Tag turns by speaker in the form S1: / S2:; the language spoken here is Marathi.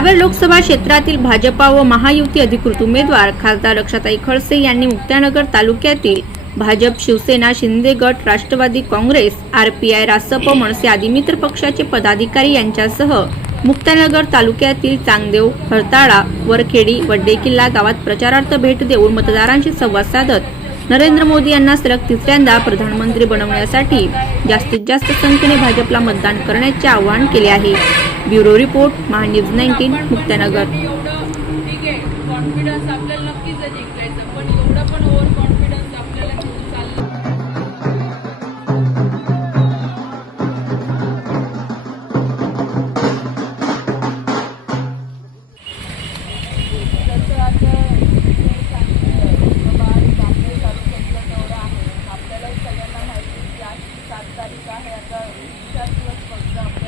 S1: रावेर लोकसभा क्षेत्रातील भाजपा व महायुती अधिकृत उमेदवार खासदार रक्षाताई खडसे यांनी मुक्त्यानगर तालुक्यातील भाजप शिवसेना शिंदे गट राष्ट्रवादी काँग्रेस आरपीआय रासप मनसे आदी मित्र पक्षाचे पदाधिकारी यांच्यासह मुक्तानगर तालुक्यातील चांगदेव हरताळा वरखेडी वड्डे किल्ला गावात प्रचारार्थ भेट देऊन मतदारांशी संवाद साधत नरेंद्र मोदी यांना सलग तिसऱ्यांदा प्रधानमंत्री बनवण्यासाठी जास्तीत जास्त संख्येने भाजपला मतदान करण्याचे आवाहन केले आहे. Bureau report MahaNews nineteen Muktanagar.
S2: Confidence आपल्याला नक्कीच पण पण ओव्हर कॉन्फिडन्स आपल्याला सगळ्यांना माहिती सात तारीख आहे आता चार दिवस फक्त